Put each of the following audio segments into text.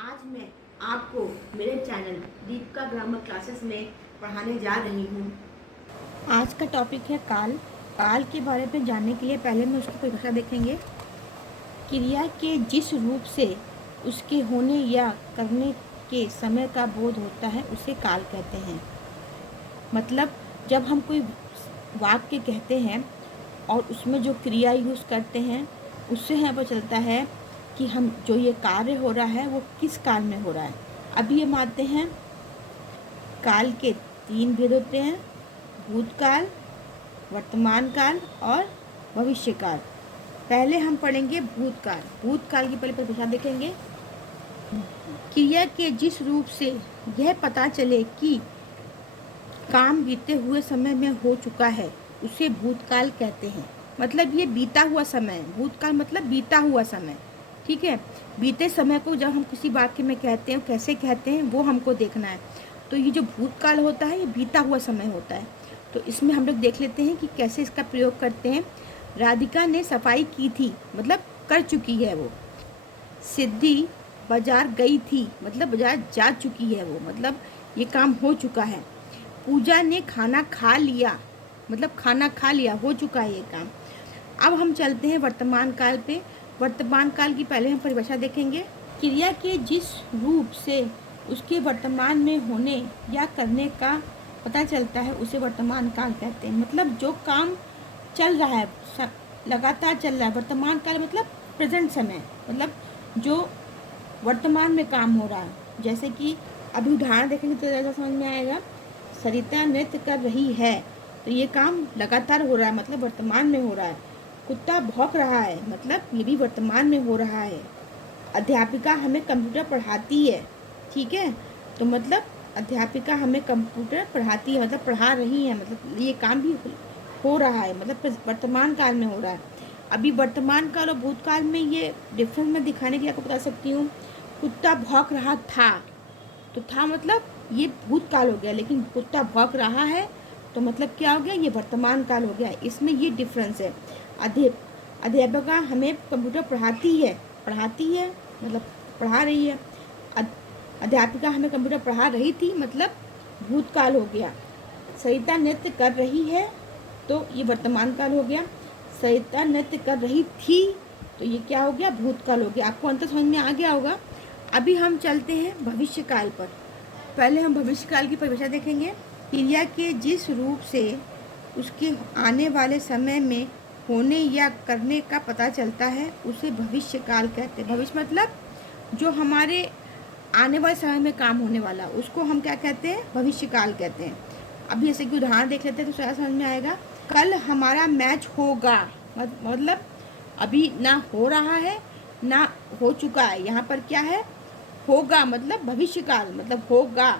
आज मैं आपको मेरे चैनल दीपिका ग्रामर क्लासेस में पढ़ाने जा रही हूँ। आज का टॉपिक है काल। काल के बारे में जानने के लिए पहले मैं उसकी परिभाषा देखेंगे। क्रिया के जिस रूप से उसके होने या करने के समय का बोध होता है उसे काल कहते हैं। मतलब जब हम कोई वाक्य कहते हैं और उसमें जो क्रिया यूज़ करते हैं उससे हमें पता चलता है कि हम जो ये कार्य हो रहा है वो किस काल में हो रहा है। अभी ये मानते हैं काल के 3 भेद होते हैं: भूतकाल, वर्तमान काल और भविष्य काल। पहले हम पढ़ेंगे भूतकाल। भूतकाल की पहले परिभाषा देखेंगे। क्रिया के जिस रूप से यह पता चले कि काम बीते हुए समय में हो चुका है उसे भूतकाल कहते हैं। मतलब ये बीता हुआ समय, भूतकाल मतलब बीता हुआ समय, ठीक है। बीते समय को जब हम किसी वाक्य में कहते हैं, कैसे कहते हैं वो हमको देखना है। तो ये जो भूतकाल होता है ये बीता हुआ समय होता है। तो इसमें हम लोग देख लेते हैं कि कैसे इसका प्रयोग करते हैं। राधिका ने सफाई की थी, मतलब कर चुकी है वो। सिद्धि बाजार गई थी, मतलब बाजार जा चुकी है वो, मतलब ये काम हो चुका है। पूजा ने खाना खा लिया, मतलब खाना खा लिया, हो चुका है ये काम। अब हम चलते हैं वर्तमान काल पे। वर्तमान काल की पहले हम परिभाषा देखेंगे। क्रिया के जिस रूप से उसके वर्तमान में होने या करने का पता चलता है उसे वर्तमान काल कहते हैं। मतलब जो काम चल रहा है, लगातार चल रहा है। वर्तमान काल मतलब प्रेजेंट समय, मतलब जो वर्तमान में काम हो रहा है। जैसे कि अभी उदाहरण देखेंगे तो ज़्यादा समझ में आएगा। सरिता नृत्य कर रही है, तो ये काम लगातार हो रहा है, मतलब वर्तमान में हो रहा है। कुत्ता भौंक रहा है, मतलब ये भी वर्तमान में हो रहा है। अध्यापिका हमें कंप्यूटर पढ़ाती है, ठीक है। तो मतलब अध्यापिका हमें कंप्यूटर पढ़ाती है, मतलब पढ़ा रही है, मतलब ये काम भी हो रहा है, मतलब वर्तमान काल में हो रहा है। अभी वर्तमान काल और भूतकाल में ये डिफरेंस मैं दिखाने के लिए आपको बता सकती हूँ। कुत्ता भौंक रहा था, तो था मतलब ये भूतकाल हो गया, लेकिन कुत्ता भौंक रहा है तो मतलब क्या हो गया, ये वर्तमान काल हो गया। इसमें ये डिफरेंस है। अध्यापिका हमें कंप्यूटर पढ़ाती है मतलब पढ़ा रही है। अध्यापिका हमें कंप्यूटर पढ़ा रही थी, मतलब भूतकाल हो गया। सरिता नृत्य कर रही है, तो ये वर्तमान काल हो गया। सरिता नृत्य कर रही थी, तो ये क्या हो गया, भूतकाल हो गया। आपको अंतर समझ में आ गया होगा। अभी हम चलते हैं भविष्य काल पर। पहले हम भविष्य काल की परिभाषा देखेंगे। क्रिया के जिस रूप से उसके आने वाले समय में होने या करने का पता चलता है उसे भविष्य काल कहते हैं। भविष्य मतलब जो हमारे आने वाले समय में काम होने वाला, उसको हम क्या कहते हैं, भविष्य काल कहते हैं। अब जैसे कि उदाहरण देख लेते हैं तो सारा समझ में आएगा। कल हमारा मैच होगा, मतलब अभी ना हो रहा है ना हो चुका है। यहाँ पर क्या है, होगा, मतलब भविष्य काल, मतलब होगा।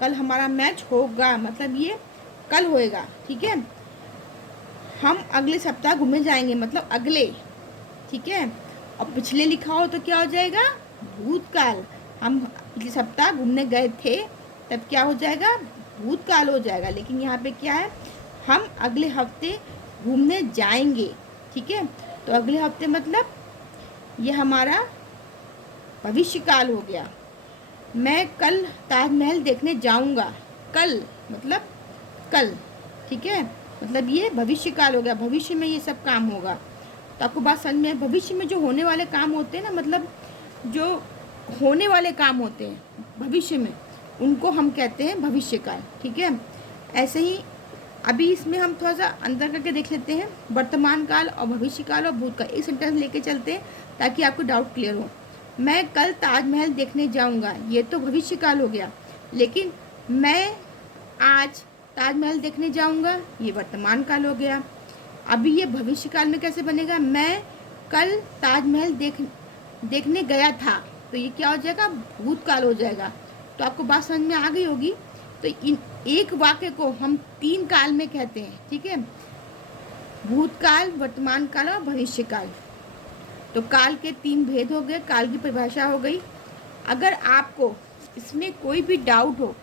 कल हमारा मैच होगा, मतलब ये कल होएगा, ठीक है। हम अगले सप्ताह घूमने जाएंगे, मतलब अगले, ठीक है। और पिछले लिखा हो तो क्या हो जाएगा, भूतकाल। हम पिछले सप्ताह घूमने गए थे, तब क्या हो जाएगा, भूतकाल हो जाएगा। लेकिन यहाँ पे क्या है, हम अगले हफ्ते घूमने जाएंगे, ठीक है। तो अगले हफ्ते मतलब ये हमारा भविष्य काल हो गया। मैं कल ताजमहल देखने जाऊंगा, कल मतलब कल, ठीक है। मतलब ये भविष्य काल हो गया, भविष्य में ये सब काम होगा। तो आपको बात समझ में, भविष्य में जो होने वाले काम होते हैं ना, मतलब जो होने वाले काम होते हैं भविष्य में, उनको हम कहते हैं भविष्य काल, ठीक है। ऐसे ही अभी इसमें हम थोड़ा सा अंतर करके देख लेते हैं। वर्तमान काल और भविष्य काल और भूतकाल एक सेंटेंस लेके चलते हैं ताकि आपको डाउट क्लियर हो। मैं कल ताजमहल देखने जाऊंगा, ये तो भविष्य काल हो गया। लेकिन मैं आज ताजमहल देखने जाऊंगा, ये वर्तमान काल हो गया। अभी ये भविष्य काल में कैसे बनेगा, मैं कल ताजमहल देखने गया था, तो ये क्या हो जाएगा, भूतकाल हो जाएगा। तो आपको बात समझ में आ गई होगी। तो इन एक वाक्य को हम 3 काल में कहते हैं, ठीक है। भूतकाल, वर्तमान काल और भविष्य काल। तो काल के 3 भेद हो गए, काल की परिभाषा हो गई। अगर आपको इसमें कोई भी डाउट हो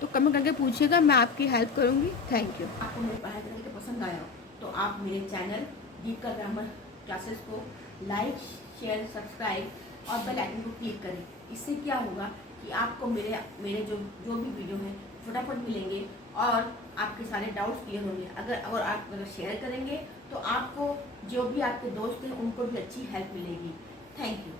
तो कमेंट करके पूछिएगा, मैं आपकी हेल्प करूंगी। Thank you. आपको मेरी पढ़ाई करके पसंद आया तो आप मेरे चैनल दीपिका ग्रामर क्लासेस को लाइक, शेयर, सब्सक्राइब और बेल आइकन को क्लिक करें। इससे क्या होगा कि आपको मेरे जो भी वीडियो हैं फटाफट मिलेंगे और आपके सारे डाउट्स क्लियर होंगे। अगर आप शेयर करेंगे तो आपको जो भी आपके दोस्त हैं उनको भी अच्छी हेल्प मिलेगी। Thank you.